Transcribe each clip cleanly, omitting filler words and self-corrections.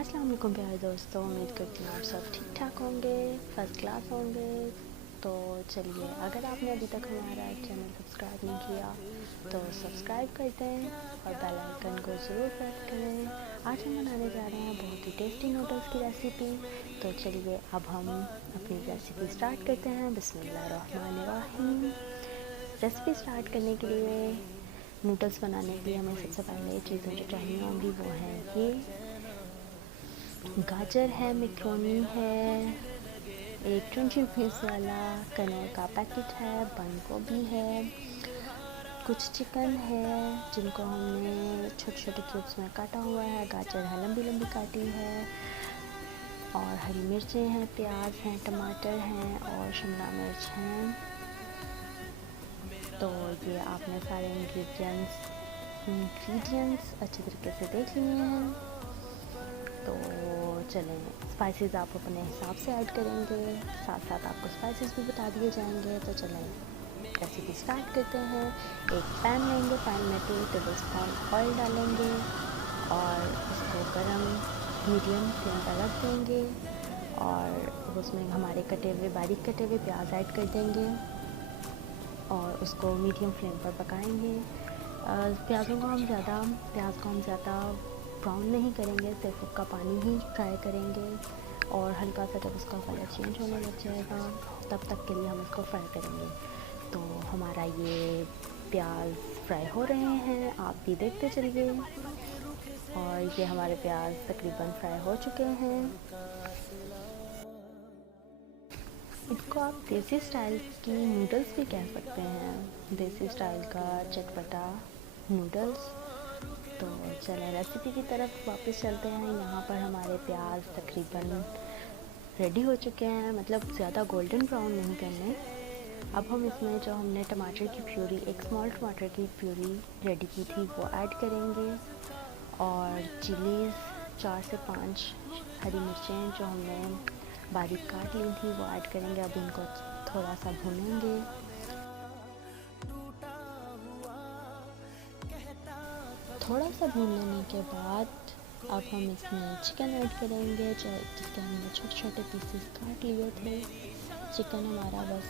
अस्सलाम वालेकुम प्यारे दोस्तों, उम्मीद करती हूँ आप सब ठीक ठाक होंगे, फर्स्ट क्लास होंगे। तो चलिए, अगर आपने अभी तक हमारा चैनल सब्सक्राइब नहीं किया तो सब्सक्राइब कर दें और बेल आइकन को ज़रूर प्रेस करें। आज हम बनाने जा रहे हैं बहुत ही टेस्टी नूडल्स की रेसिपी। तो चलिए अब हम अपनी रेसिपी स्टार्ट करते हैं। बिस्मिल्लाहिर्रहमानिर्रहीम। रेसिपी स्टार्ट करने के लिए, नूडल्स बनाने के लिए हमें सबसे पहले चीज़ें जो चाहिए होंगी वो हैं ये गाजर है, मैक्रोनी है, एक 20 पीस वाला कनौर का पैकेट है, बंद गोभी है, कुछ चिकन है जिनको हमने छोटे छोटे क्यूब्स में काटा हुआ है, गाजर है लंबी लंबी काटी है, और हरी मिर्चें हैं, प्याज हैं, टमाटर हैं और शिमला मिर्च हैं। तो ये आपने सारे इंग्रेडिएंट्स अच्छे तरीके से देख लिए हैं। तो चलें, स्पाइसेस आप अपने हिसाब से ऐड करेंगे, साथ साथ आपको स्पाइसेस भी बता दिए जाएंगे। तो चलें रेसिपी स्टार्ट करते हैं। एक पैन लेंगे, पैन में 2 टेबलस्पून ऑयल डालेंगे और उसको गरम मीडियम फ्लेम पर रख देंगे और उसमें हमारे बारीक कटे हुए प्याज ऐड कर देंगे और उसको मीडियम फ्लेम पर पकाएंगे। प्याज को हम ज़्यादा ब्राउन नहीं करेंगे, सिर्फ उसका पानी ही फ्राई करेंगे और हल्का सा जब उसका कलर चेंज होने लग जाएगा तब तक के लिए हम इसको फ्राई करेंगे। तो हमारा ये प्याज फ्राई हो रहे हैं, आप भी देखते चलिए। और ये हमारे प्याज तकरीबन फ्राई हो चुके हैं। इसको आप देसी स्टाइल की नूडल्स भी कह सकते हैं, देसी स्टाइल का चटपटा नूडल्स। तो चलें रेसिपी की तरफ वापस चलते हैं। यहाँ पर हमारे प्याज तकरीबन रेडी हो चुके हैं, मतलब ज़्यादा गोल्डन ब्राउन नहीं करने। अब हम इसमें जो हमने टमाटर की प्यूरी, एक स्मॉल टमाटर की प्यूरी रेडी की थी वो ऐड करेंगे और चिलीज़ 4 से 5 हरी मिर्चें जो हमने बारीक काट ली थी वो ऐड करेंगे। अब इनको थोड़ा सा भूनेंगे। थोड़ा सा भून लेने के बाद अब हम इसमें चिकन ऐड करेंगे, जिसके हमने छोटे छोटे पीसेस काट लिए थे। चिकन हमारा बस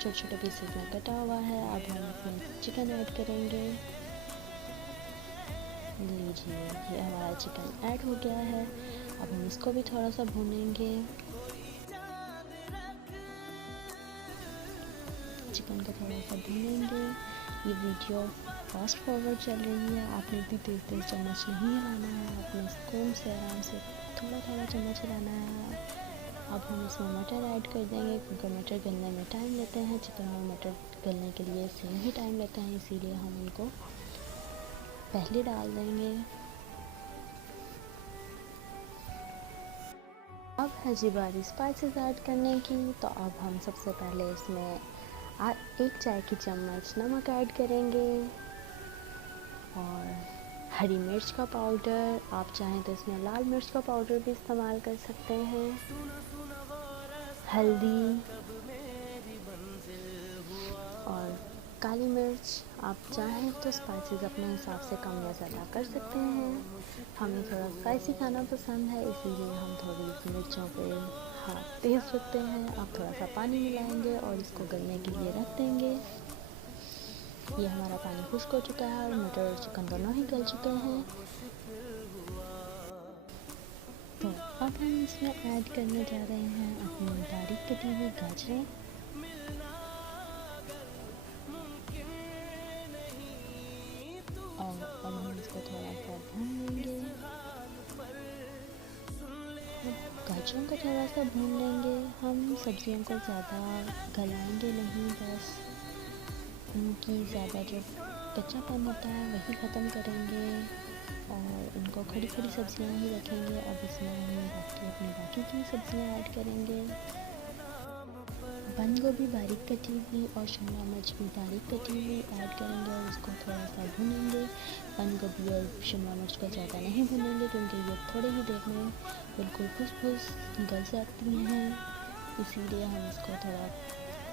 छोटे छोटे पीसेस में कटा हुआ है। अब हम इसमें चिकन ऐड करेंगे। लीजिए, ये हमारा चिकन ऐड हो गया है। अब हम इसको भी थोड़ा सा भूनेंगे। चिकन को थोड़ा सा भूनेंगे। ये वीडियो फास्ट फॉरवर्ड चल रही है, आपने इतनी तेज़ तेज़ चम्मच नहीं हिलाना है, आपने स्पून से आराम से थोड़ा थोड़ा चम्मच हिलाना है। अब हम इसमें मटर ऐड कर देंगे, क्योंकि मटर गलने में टाइम लेते हैं। चिकन और मटर गलने के लिए सेम ही टाइम लेते हैं, इसीलिए हम इनको पहले डाल देंगे। अब है जी बारी स्पाइसेस ऐड करने की। तो अब हम सबसे पहले इसमें 1 चाय की चम्मच नमक ऐड करेंगे और हरी मिर्च का पाउडर, आप चाहें तो इसमें लाल मिर्च का पाउडर भी इस्तेमाल कर सकते हैं। हल्दी और काली मिर्च, आप चाहें तो स्पाइसेस अपने हिसाब से कम या ज़्यादा कर सकते हैं। हमें थोड़ा स्पाइसी खाना पसंद है, इसीलिए हम थोड़ी मिर्चों पे हाथ तेज़ रखते हैं। अब थोड़ा सा पानी मिलाएंगे और इसको गलने के लिए रख देंगे। ये हमारा पानी खुश्क हो चुका है और मटर और चिकन दोनों ही गल चुके हैं। तो अब हम इसमें ऐड करने जा रहे हैं अपनी बारीक कटी हुई गाजरें और अब हम इसको थोड़ा सा भून लेंगे। गाजरों को थोड़ा सा भून लेंगे। हम सब्जियों को ज़्यादा गलाएंगे नहीं, बस उनकी ज़्यादा जो कच्चापन होता है वही ख़त्म करेंगे और इनको खड़ी खड़ी सब्जियां ही रखेंगे। अब इसमें हम बाकी की सब्जियां ऐड करेंगे। बंद गोभी बारीक कटी हुई और शिमला मिर्च भी बारीक कटी हुई ऐड करेंगे और इसको थोड़ा सा भूनेंगे। बंद गोभी और शिमला मिर्च को ज़्यादा नहीं भूनेंगे, क्योंकि ये थोड़े ही देर में बिल्कुल फुस गल जाती हैं, इसीलिए हम इसको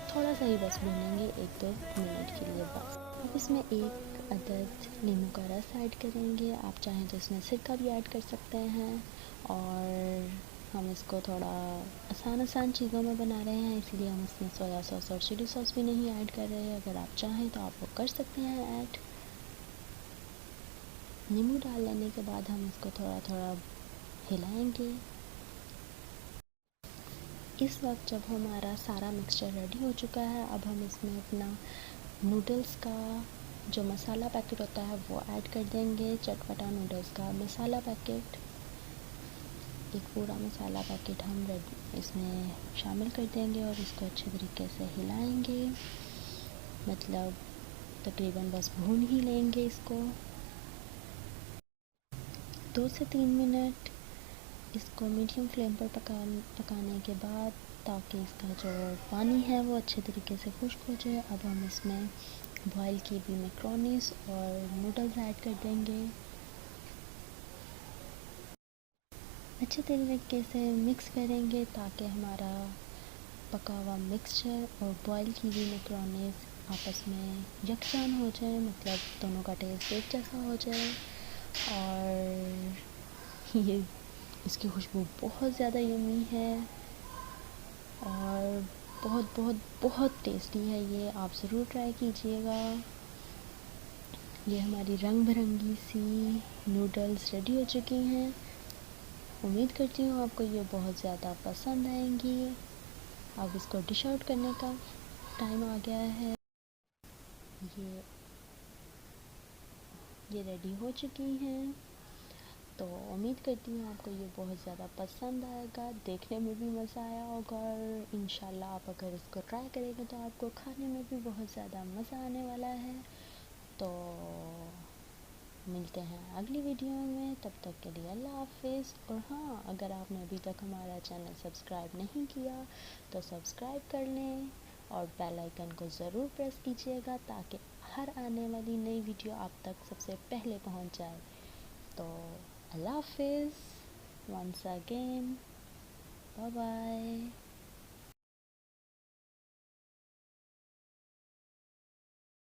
थोड़ा सा ही बस भूनेंगे, 1-2 मिनट के लिए बस। अब इसमें 1 अदरक नींबू का रस ऐड करेंगे। आप चाहें तो इसमें सिरका भी ऐड कर सकते हैं। और हम इसको थोड़ा आसान चीज़ों में बना रहे हैं, इसीलिए हम इसमें सोया सॉस और चिली सॉस भी नहीं ऐड कर रहे हैं। अगर आप चाहें तो आप वो कर सकते हैं ऐड। नींबू डाल लेने के बाद हम इसको थोड़ा थोड़ा हिलाएंगे। इस वक्त जब हमारा सारा मिक्सचर रेडी हो चुका है, अब हम इसमें अपना नूडल्स का जो मसाला पैकेट होता है वो ऐड कर देंगे। चटपटा नूडल्स का मसाला पैकेट, एक पूरा मसाला पैकेट हम इसमें शामिल कर देंगे और इसको अच्छे तरीके से हिलाएंगे। मतलब तकरीबन बस भून ही लेंगे इसको 2 से 3 मिनट। इसको मीडियम फ्लेम पर पकाने के बाद, ताकि इसका जो पानी है वो अच्छे तरीके से खुश्क हो जाए, अब हम इसमें बॉयल की हुई मैक्रोनीस और नूडल्स ऐड कर देंगे। अच्छे तरीके से मिक्स करेंगे ताकि हमारा पका हुआ मिक्सचर और बॉयल की हुई मैक्रोनीस आपस में यकजान हो जाए, मतलब दोनों का टेस्ट एक जैसा हो जाए। और ये इसकी खुशबू बहुत ज़्यादा यम्मी है और बहुत बहुत बहुत टेस्टी है। ये आप ज़रूर ट्राई कीजिएगा। ये हमारी रंग बिरंगी सी नूडल्स रेडी हो चुकी हैं। उम्मीद करती हूँ आपको ये बहुत ज़्यादा पसंद आएंगी। अब इसको डिश आउट करने का टाइम आ गया है। ये रेडी हो चुकी हैं। तो उम्मीद करती हूँ आपको ये बहुत ज़्यादा पसंद आएगा, देखने में भी मज़ा आया होगा और इंशाल्लाह आप अगर इसको ट्राई करेंगे तो आपको खाने में भी बहुत ज़्यादा मज़ा आने वाला है। तो मिलते हैं अगली वीडियो में, तब तक के लिए अल्लाह हाफिज़। और हाँ, अगर आपने अभी तक हमारा चैनल सब्सक्राइब नहीं किया तो सब्सक्राइब कर लें और बेल आइकन को ज़रूर प्रेस कीजिएगा ताकि हर आने वाली नई वीडियो आप तक सबसे पहले पहुंच जाए। तो Allah Hafiz once again. Bye bye.